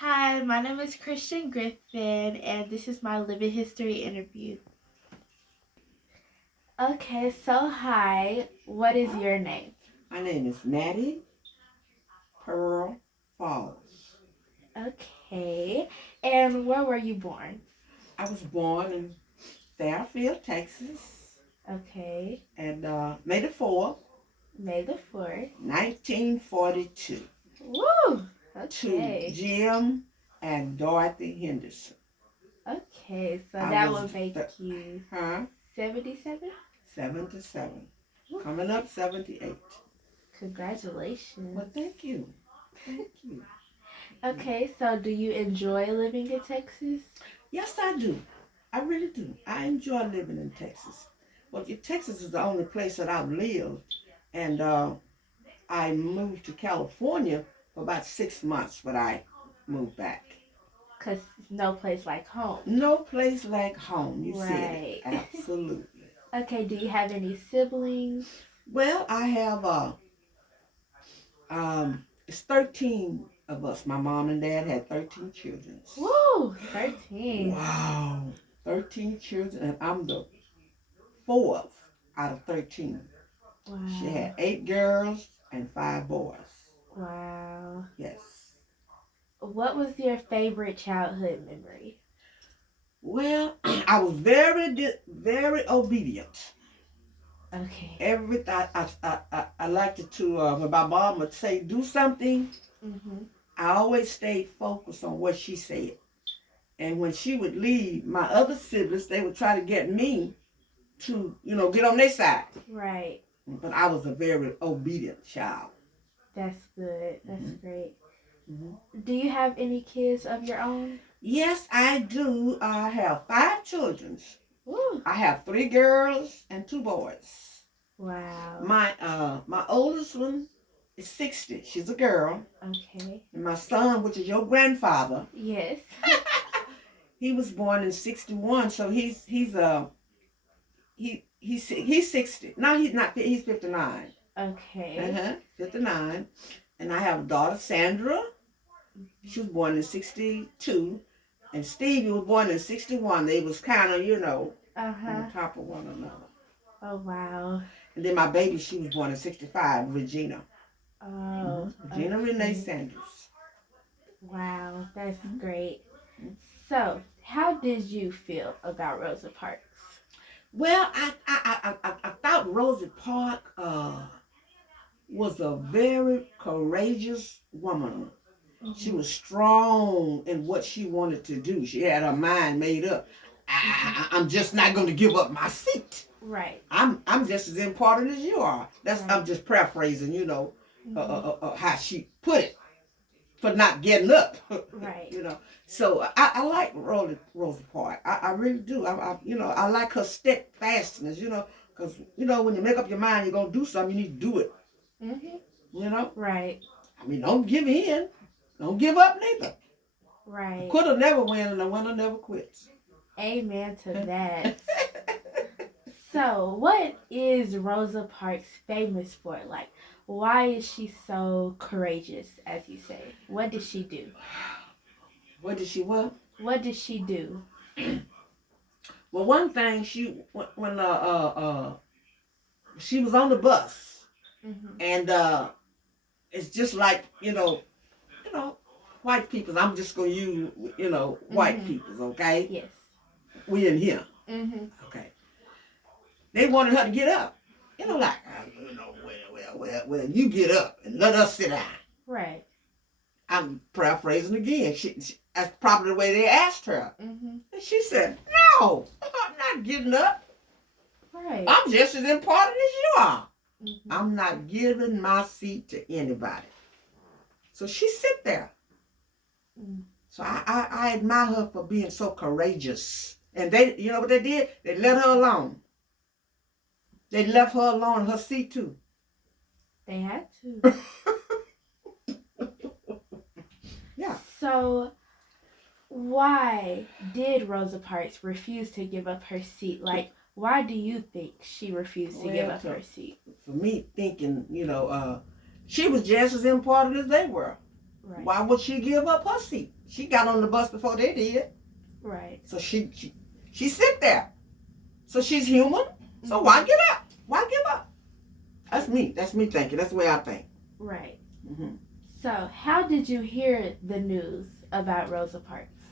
Hi, my name is Christian Griffin, and this is my living history interview. Okay, so hi, what is your name? My name is Mattie Pearl Falls. Okay, and where were you born? I was born in Fairfield, Texas, Okay, and May the 4th, May the 4th. 1942, Woo! to Okay, Jim and Dorothy Henderson. okay, so I that was, would make you 77? 77, coming up 78. Congratulations. Well, thank you. Thank you. Okay, so do you enjoy living in Texas? Yes, I do. I really do. I enjoy living in Texas. Well, Texas is the only place that I've lived, and I moved to California for about 6 months, but I moved back. Because no place like home. No place like home. You said it. Right. Absolutely. Okay, do you have any siblings? Well, I have it's 13 of us. My mom and dad had 13 children. Woo! 13. Wow. 13 children, and I'm the fourth out of 13. Wow. She had 8 girls and 5 boys. Wow. Yes. What was your favorite childhood memory? Well, I was very obedient. Okay. Everything I liked it to when my mom would say do something, Mm-hmm. I always stayed focused on what she said. And when she would leave, my other siblings they would try to get me to get on their side. Right. But I was a very obedient child. That's good. That's Mm-hmm. great. Mm-hmm. Do you have any kids of your own? Yes, I do. I have 5 children. Woo! I have 3 girls and 2 boys. Wow. My oldest one is 60. She's a girl. Okay. And my son, which is your grandfather, Yes. he was born in 61, so he's 60. No, he's not. He's 59. Okay. 59. And I have a daughter, Sandra. She was born in 62. And Stevie was born in 61. They was kind of, on top of one another. Oh, wow. And then my baby, she was born in 65, Regina. Oh. Regina Okay. Renee Sanders. Wow, that's great. So, how did you feel about Rosa Parks? Well, I thought Rosa Parks was a very courageous woman. Mm-hmm. She was strong in what she wanted to do. She had her mind made up. I'm just not going to give up my seat. Right. I'm just as important as you are. Right. I'm just paraphrasing, how she put it for not getting up. Right. So I like Rosa Parks. I really do. I like her steadfastness. Because when you make up your mind you're gonna do something, you need to do it. Mm-hmm. Right. I mean, don't give in. Don't give up neither. Right. A quitter never wins, and a winner never quits. Amen to that. So, what is Rosa Parks famous for? Like, why is she so courageous, as you say? What did she do? What did she what? What did she do? Well, one thing when she was on the bus, and it's just like white people. I'm just gonna use white peoples, okay? Yes. We in here, okay? They wanted her to get up, like well, you get up and let us sit down. Right. I'm paraphrasing again. That's probably the way they asked her, and she said, "No, I'm not getting up. Right. I'm just as important as you are. I'm not giving my seat to anybody." So she sit there. So I admire her for being so courageous. And they, you know what they did? They let her alone. They left her alone in her seat too. They had to. Yeah. So, why did Rosa Parks refuse to give up her seat? Like, why do you think she refused to give up her seat? For me, thinking, she was just as important as they were. Right. Why would she give up her seat? She got on the bus before they did. Right. So she sit there. So she's human. So why get up? Why give up? That's me. That's me thinking. That's the way I think. Right. Mm-hmm. So, how did you hear the news about Rosa Parks?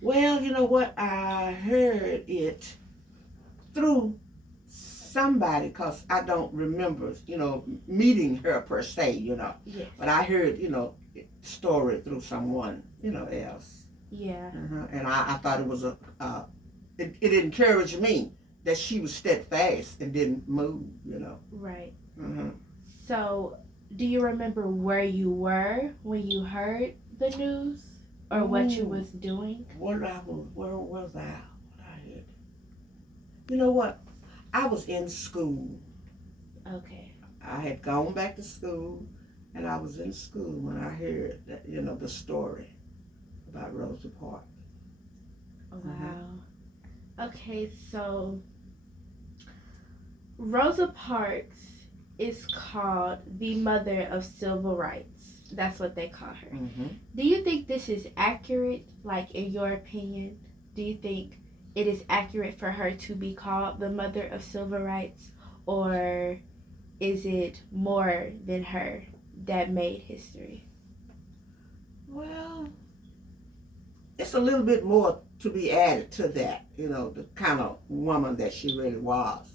Well, you know what? I heard it through somebody, because I don't remember, meeting her per se, Yes. But I heard, story through someone, else. Yeah. And I thought it was it encouraged me that she was steadfast and didn't move, Right. Uh-huh. So, do you remember where you were when you heard the news, or what you was doing? Where was I? What I heard? You know what? I was in school. Okay. I had gone back to school, and I was in school when I heard that, the story about Rosa Parks. Wow. Okay, so Rosa Parks is called the mother of civil rights. That's what they call her. Mm-hmm. Do you think this is accurate, like in your opinion? Do you think it is accurate for her to be called the mother of civil rights, or is it more than her that made history? Well, it's a little bit more to be added to that, the kind of woman that she really was,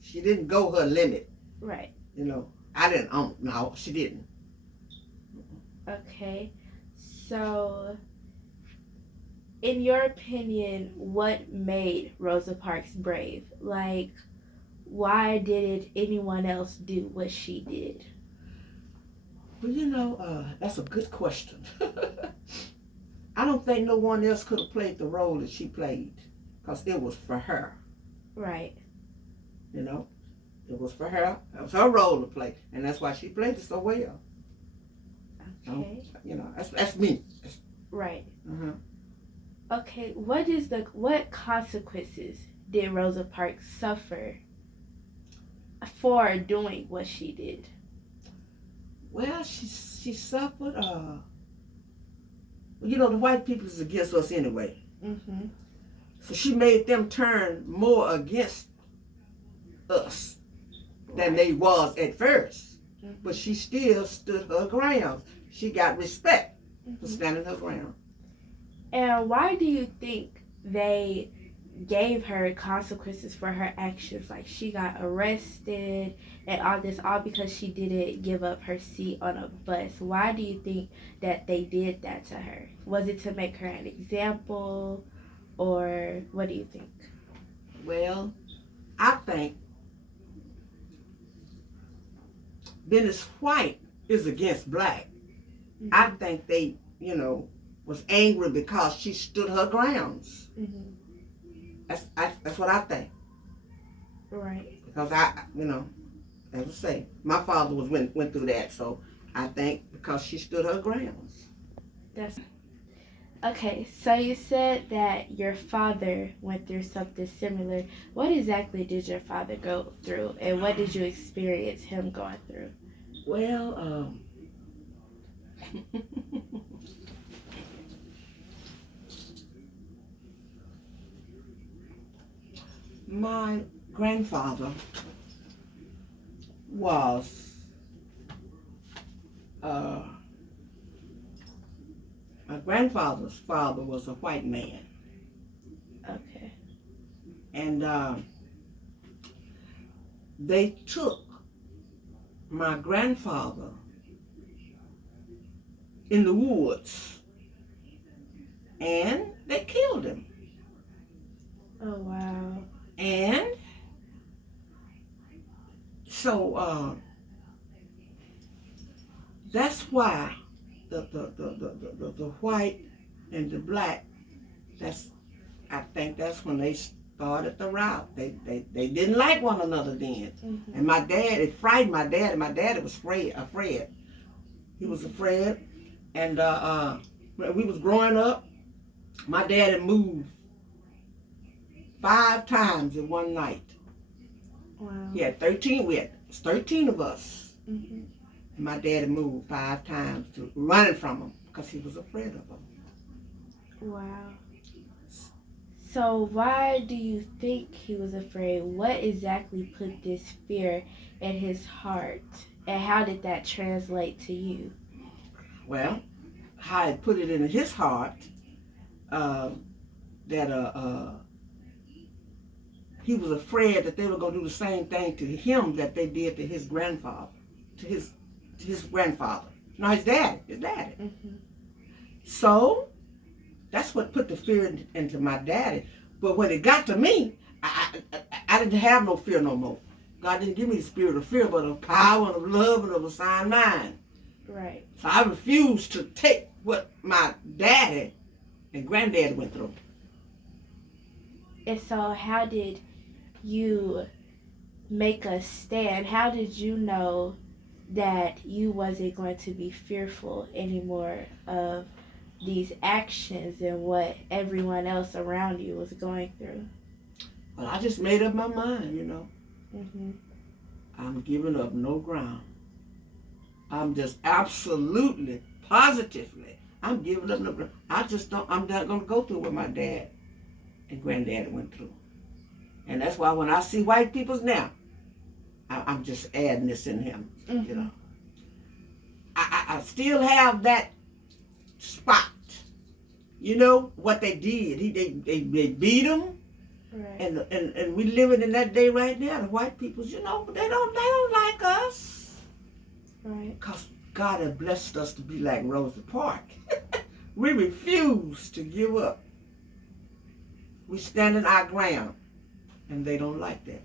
She didn't go her limit. Right. I didn't, no, she didn't. Okay. So, in your opinion, what made Rosa Parks brave? Like, why didn't anyone else do what she did? Well, that's a good question. I don't think no one else could have played the role that she played, because it was for her. Right. It was for her. It was her role to play, and that's why she played it so well. Okay. That's me. Right. Uh-huh. Okay. What consequences did Rosa Parks suffer for doing what she did? Well, she suffered. The white people is against us anyway. Mm-hmm. So she made them turn more against us than they was at first. Mm-hmm. But she still stood her ground. She got respect for standing her ground. And why do you think they gave her consequences for her actions? Like, she got arrested and all this, all because she didn't give up her seat on a bus. Why do you think that they did that to her? Was it to make her an example, or what do you think? Well, I think Dennis White is against black. Mm-hmm. I think they, was angry because she stood her grounds. Mm-hmm. That's what I think. Right. Because as I say, my father went through that, so I think because she stood her grounds. That's okay. So you said that your father went through something similar. What exactly did your father go through, and what did you experience him going through? Well, my grandfather was my grandfather's father was a white man. Okay. And they took my grandfather in the woods and they killed him. Oh, wow. And so that's why the white and the black, I think that's when they started the rout. They didn't like one another then. Mm-hmm. And my dad, it frightened my dad, and my dad was afraid. He was afraid. And when we was growing up, my dad had moved 5 times in one night. Wow. He had 13, we had 13 of us. Mm-hmm. And my dad had moved 5 times, running from him because he was afraid of him. Wow. So why do you think he was afraid? What exactly put this fear in his heart? And how did that translate to you? Well, how it put it in his heart uh, that he was afraid that they were going to do the same thing to him that they did to his grandfather, to his grandfather. No, his daddy. Mm-hmm. So that's what put the fear into my daddy. But when it got to me, I didn't have no fear no more. God didn't give me the spirit of fear, but of power and of love and of a sound mind. Right. So I refused to take what my daddy and granddaddy went through. And so how did you make a stand? How did you know that you wasn't going to be fearful anymore of these actions and what everyone else around you was going through? Well, I just made up my mind, Mm-hmm. I'm giving up no ground. I'm just absolutely, positively, I'm giving up no ground. I'm not going to go through what my dad and granddaddy went through. And that's why when I see white peoples now, I'm just adding this in him, Mm-hmm. I still have that spot. What they did. They beat him. Right. And we living in that day right now. The white peoples, they don't like us. Right. Because God has blessed us to be like Rosa Parks. We refuse to give up. We stand in our ground. And they don't like that.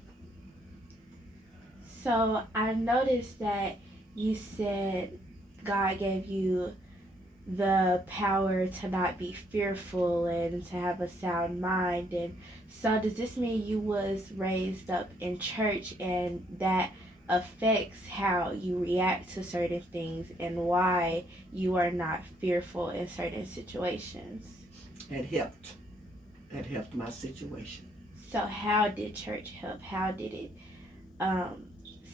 So I noticed that you said God gave you the power to not be fearful and to have a sound mind. And so does this mean you was raised up in church and that affects how you react to certain things and why you are not fearful in certain situations? That helped. That helped my situation. So how did church help? How did it um,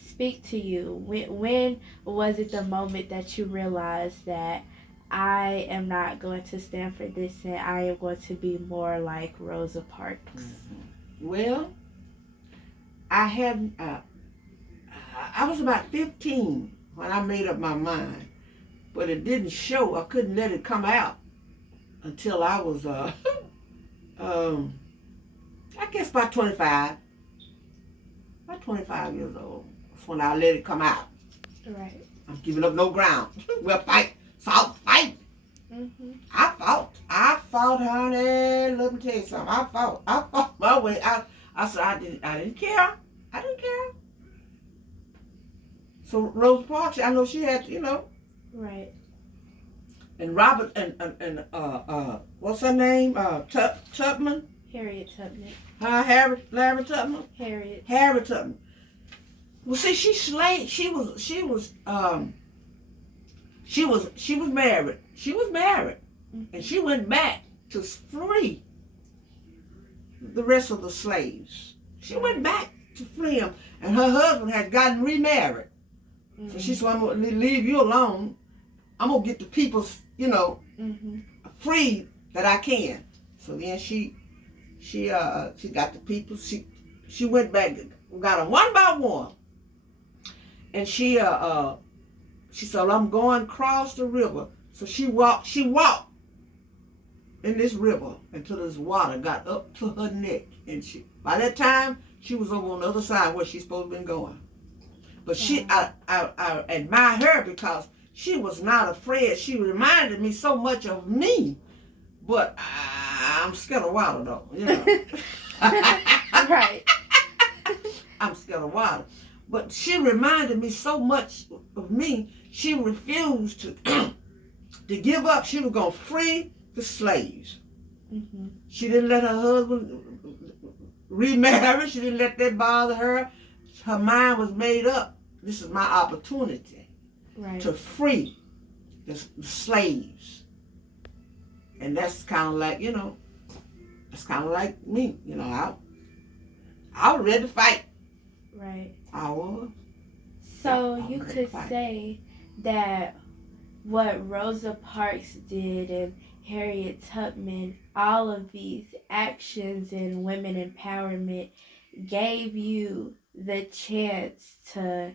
speak to you? When was it the moment that you realized that I am not going to stand for this and I am going to be more like Rosa Parks? Mm-hmm. Well, I had I was about 15 when I made up my mind, but it didn't show. I couldn't let it come out until I was I guess about 25. About 25 years old. That's when I let it come out. Right. I'm giving up no ground. We'll fight. Fight. Mm-hmm. I fought, honey. Let me tell you something. I fought my way out. I said I didn't care. I didn't care. So Rosa Parks, I know she had, Right. and Robert and what's her name? Tubman. Harriet Tubman. Larry Tubman. Harriet Tubman. Well, see, she slayed. She was married. She was married, and she went back to free the rest of the slaves. She went back to free them, and her husband had gotten remarried. Mm-hmm. So she said, "I'm gonna leave you alone. I'm gonna get the people's, mm-hmm. free that I can." So then she got the people. She went back, got them one by one, and she said, "I'm going across the river." So she walked in this river until this water got up to her neck, and by that time she was over on the other side where she's supposed to been going. But I admire her because she was not afraid. She reminded me so much of me, but I'm scared of water though, Right. I'm scared of water. But she reminded me so much of me. She refused to give up. She was going to free the slaves. Mm-hmm. She didn't let her husband remarry. She didn't let that bother her. Her mind was made up. This is my opportunity to free the slaves. And that's kind of like, that's kind of like me. I was ready to fight. Right. I was. So you could say that what Rosa Parks did and Harriet Tubman, all of these actions and women empowerment gave you the chance to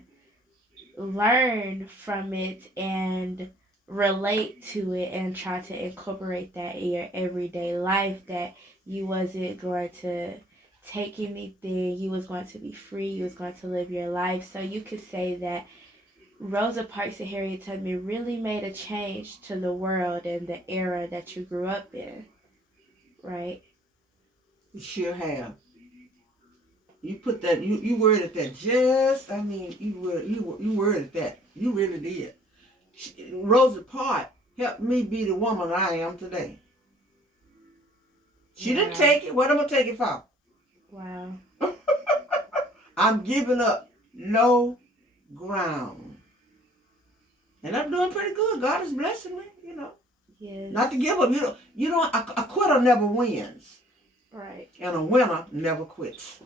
learn from it and relate to it and try to incorporate that in your everyday life, that you wasn't going to take anything, you was going to be free, you was going to live your life. So you could say that Rosa Parks and Harriet Tubman really made a change to the world and the era that you grew up in, right? You sure have. You put that. You worded that just. I mean, you worded that. You really did. Rosa Parks helped me be the woman I am today. She didn't Wow. take it. What am I gonna take it for? Wow. I'm giving up no ground, and I'm doing pretty good. God is blessing me. Yes. Not to give up. A quitter never wins, Right. and a winner never quits.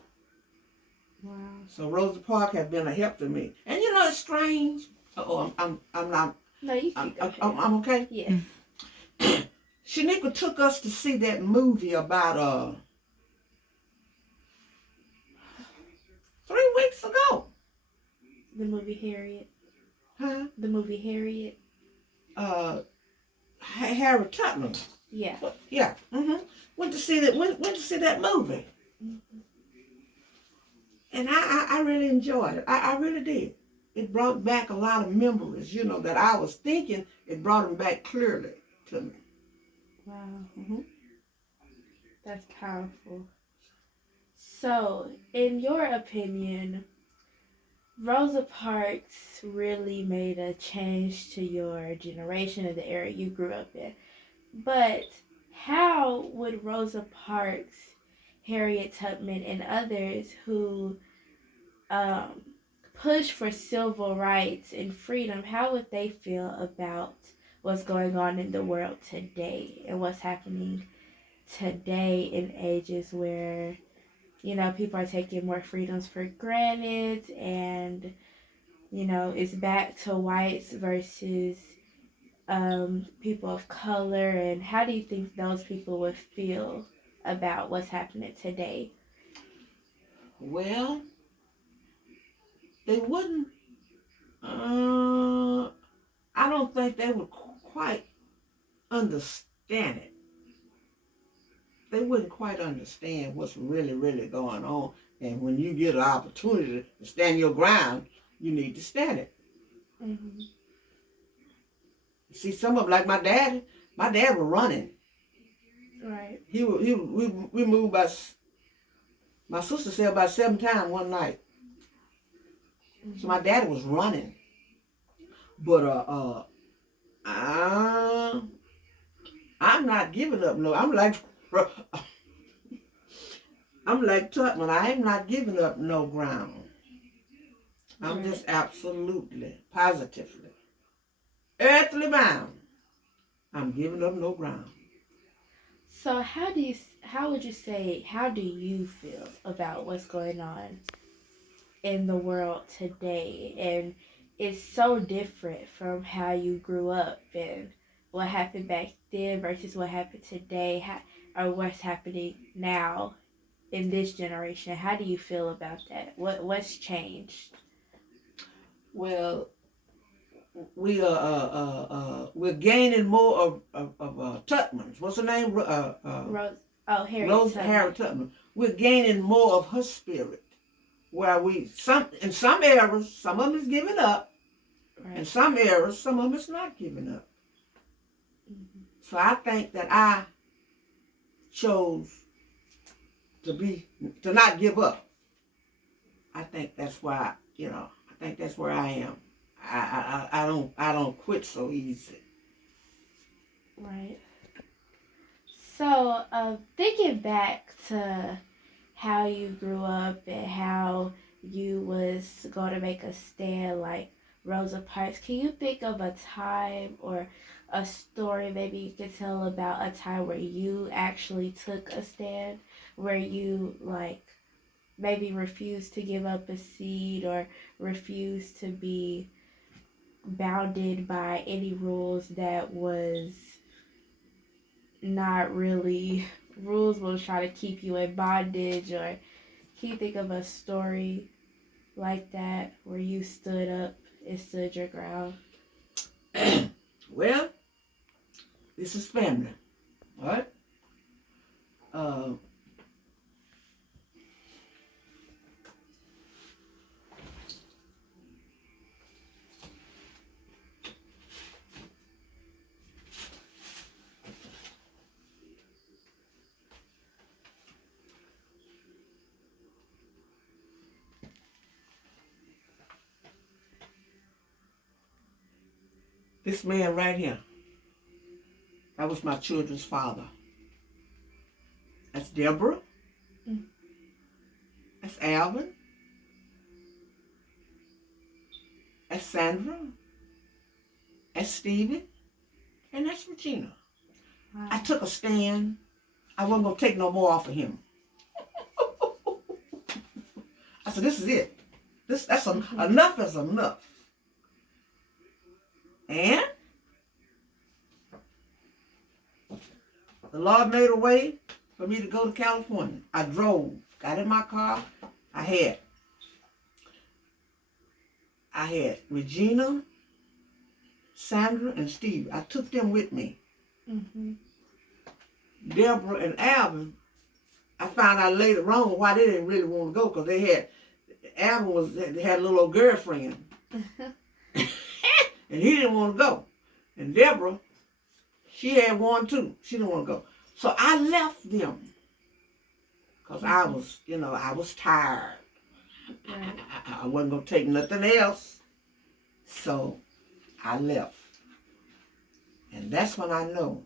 Wow. So Rosa Parks has been a help to me. And it's strange. I'm not. No, you can go ahead. I'm okay. Yes. Shanika took us to see that movie about 3 weeks ago. The movie Harriet. Huh? The movie Harriet. Harry Tubman. Yeah. Yeah. Went to see that. Went to see that movie, and I really enjoyed it. I really did. It brought back a lot of memories. That I was thinking. It brought them back clearly to me. Wow. That's powerful. So, in your opinion, Rosa Parks really made a change to your generation and the era you grew up in. But how would Rosa Parks, Harriet Tubman, and others who um, push for civil rights and freedom, how would they feel about what's going on in the world today and what's happening today in ages where people are taking more freedoms for granted, and it's back to whites versus people of color? And how do you think those people would feel about what's happening today? Well, they wouldn't. I don't think they would quite understand it. They wouldn't quite understand what's really, really going on. And when you get an opportunity to stand your ground, you need to stand it. Mm-hmm. See, some of them, like my dad was running. Right. We moved by, my sister said, about 7 times one night. Mm-hmm. So my daddy was running. But I'm not giving up no. I'm like Tubman. I am not giving up no ground. I'm Right. just absolutely, positively, earthly bound. I'm giving up no ground. So how do you feel about what's going on in the world today? And it's so different from how you grew up and what happened back then versus what happened today, or what's happening now in this generation. How do you feel about that? What's changed? Well, we're gaining more of Tubman's. What's her name? Rose. Oh, Harriet Rose Tubman. Harry Tubman. We're gaining more of her spirit. Where in some eras, some of them is giving up. Right. In some eras, some of them is not giving up. Mm-hmm. So I think that I chose to not give up. I think that's why I think that's where I am. I don't quit so easy. Right. So, thinking back to how you grew up and how you was going to make a stand like Rosa Parks, can you think of a time or a story maybe you could tell about a time where you actually took a stand, where you like maybe refused to give up a seat or refused to be bounded by any rules that was not really rules will try to keep you in bondage? Or can you think of a story like that where you stood up and stood your ground? Well, this is family, all right? Uh, this man right here, that was my children's father. That's Deborah. Mm. That's Alvin. That's Sandra. That's Stevie. And that's Regina. Wow. I took a stand. I wasn't going to take no more off of him. I said, this is it. Enough is enough. And the Lord made a way for me to go to California. I drove, got in my car. I had Regina, Sandra, and Steve. I took them with me. Mm-hmm. Deborah and Alvin, I found out later on why they didn't really want to go, because Alvin had a little old girlfriend. And he didn't want to go. And Deborah, she had one too. She didn't want to go. So I left them because I was tired. Right. I wasn't going to take nothing else. So I left. And that's when I know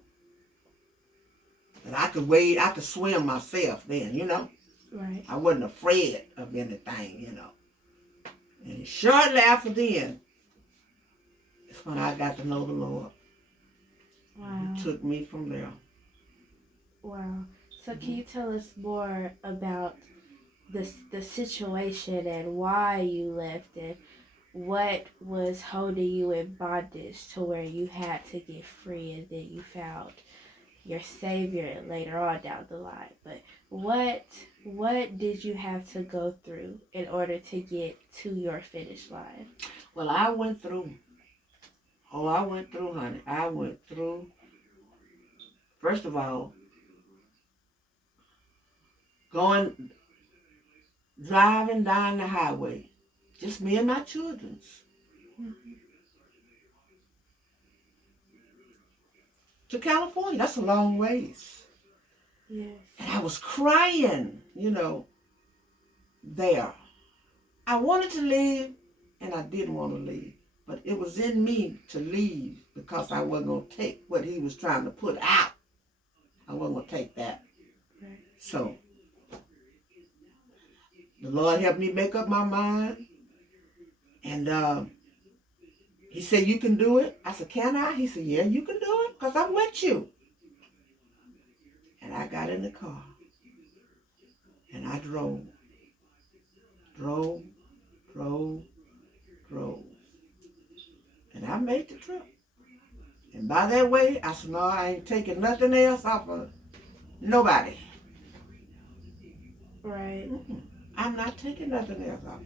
that I could wade, I could swim myself then, Right. I wasn't afraid of anything, And shortly after then, that's when I got to know the Lord. Wow. He took me from there. Wow. So can you tell us more about the situation and why you left, and what was holding you in bondage to where you had to get free, and then you found your Savior later on down the line? But what did you have to go through in order to get to your finish line? Well, I went through, honey. I went through, first of all, driving down the highway, just me and my children's, Mm-hmm. to California. That's a long ways. Yes. And I was crying, there. I wanted to leave, and I didn't want to leave. But it was in me to leave because I wasn't going to take what he was trying to put out. I wasn't going to take that. Right. So the Lord helped me make up my mind. And he said, you can do it. I said, can I? He said, yeah, you can do it because I'm with you. And I got in the car. And I drove. And I made the trip. And by that way, I said, no, I ain't taking nothing else off of nobody. Right. I'm not taking nothing else off.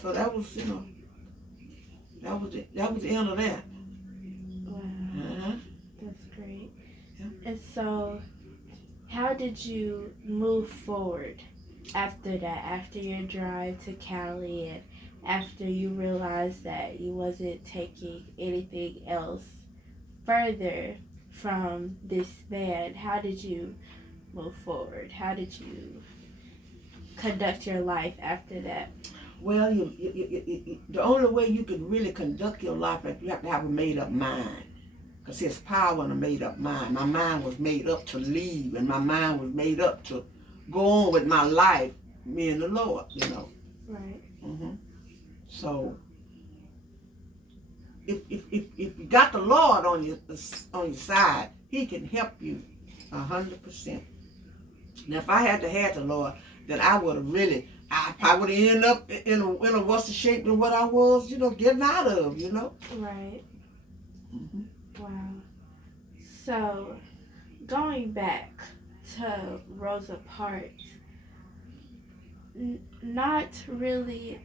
So that was, that was the end of that. Wow. Uh-huh. That's great. Yeah. And so, how did you move forward after that, after your drive to Cali, and after you realized that you wasn't taking anything else further from this man? How did you move forward? How did you conduct your life after that? Well, the only way you can really conduct your life is you have to have a made-up mind. Because there's power in a made-up mind. My mind was made up to leave, and my mind was made up to go on with my life, me and the Lord, Right. Mm-hmm. So, if you got the Lord on your side, He can help you 100%. Now, if I had the Lord, then I would have I probably would have ended up in a worse shape than what I was, getting out of, Right. Mm-hmm. Wow. So, going back to Rosa Parks, not really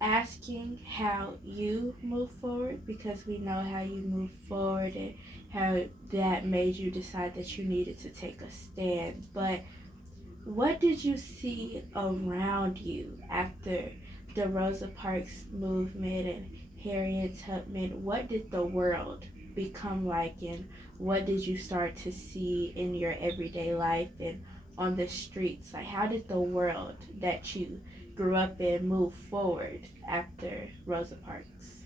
asking how you move forward, because we know how you move forward and how that made you decide that you needed to take a stand. But what did you see around you after the Rosa Parks movement and Harriet Tubman? What did the world become like, and what did you start to see in your everyday life and on the streets? Like, how did the world that you grew up in move forward after Rosa Parks?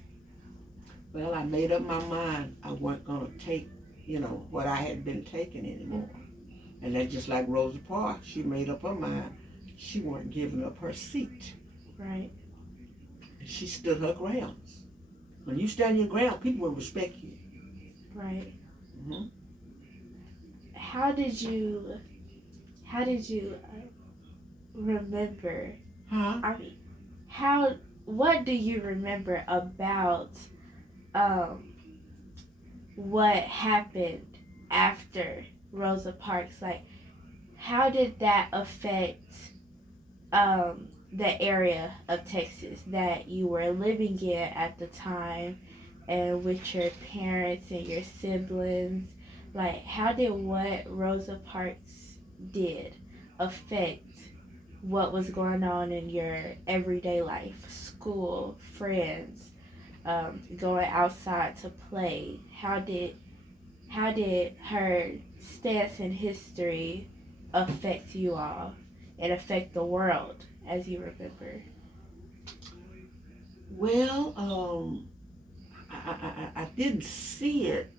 Well, I made up my mind I wasn't going to take, what I had been taking anymore. And that's just like Rosa Parks. She made up her mind she wasn't giving up her seat. Right. And she stood her grounds. When you stand your ground, people will respect you. Right. Mm-hmm. How did you remember? Huh? I mean, what do you remember about um what happened after Rosa Parks? Like, how did that affect the area of Texas that you were living in at the time, and with your parents and your siblings? Like, how did what Rosa Parks did affect what was going on in your everyday life, school, friends, going outside to play? How did her stance in history affect you all and affect the world as you remember? Well, I didn't see it.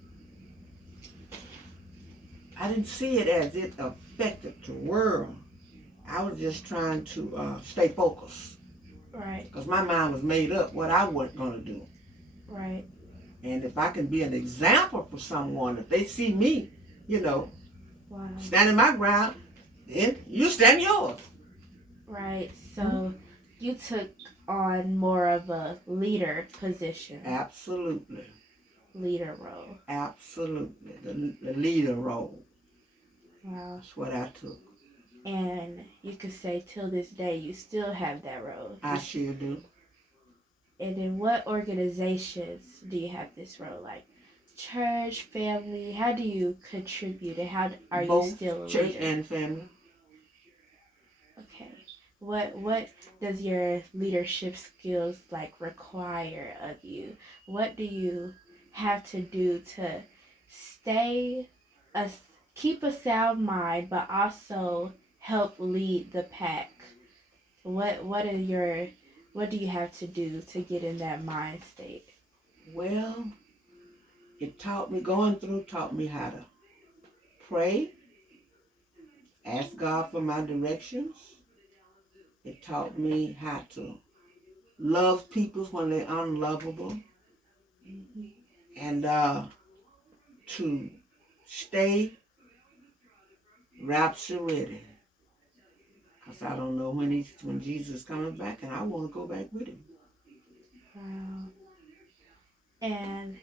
I didn't see it as it affected the world. I was just trying to stay focused. Right. Because my mind was made up what I wasn't going to do. Right. And if I can be an example for someone, if they see me, Wow. standing my ground, then you stand yours. Right. So you took on more of a leader position. Absolutely. Leader role. Absolutely. The leader role. Wow. That's what I took. And you could say till this day you still have that role. I sure do. And in what organizations do you have this role? Like church, family? How do you contribute, and how are Both you still a church leader? and family. Okay. What does your leadership skills like require of you? What do you have to do to stay a keep a sound mind, but also help lead the pack? What do you have to do to get in that mind state? Well, taught me how to pray, ask God for my directions. It taught me how to love people when they're unlovable, Mm-hmm. and to stay rapture ready. Because I don't know when Jesus is coming back, and I want to go back with him. Wow. And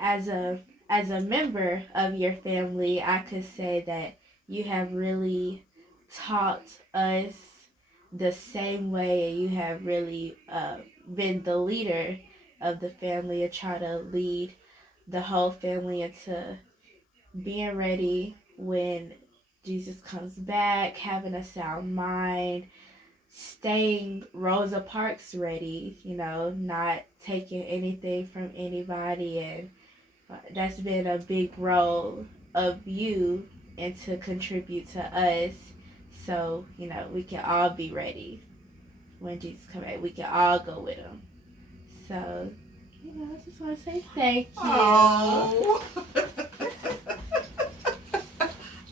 as a member of your family, I could say that you have really taught us the same way. You have really been the leader of the family and try to lead the whole family into being ready when Jesus comes back, having a sound mind, staying Rosa Parks ready, not taking anything from anybody. And that's been a big role of you and to contribute to us. So, we can all be ready when Jesus comes back. We can all go with him. So, I just want to say thank you. Oh.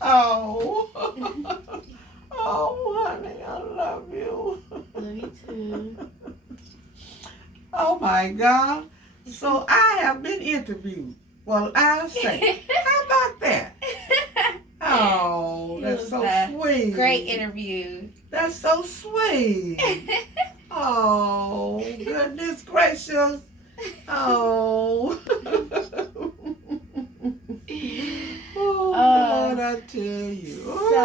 Oh. Oh, honey, I love you. Love you too. Oh my God. So I have been interviewed. Well, I'll say. How about that? Oh, that's so sweet. Great interview. That's so sweet. Oh, goodness gracious. Oh. Oh, I tell you? So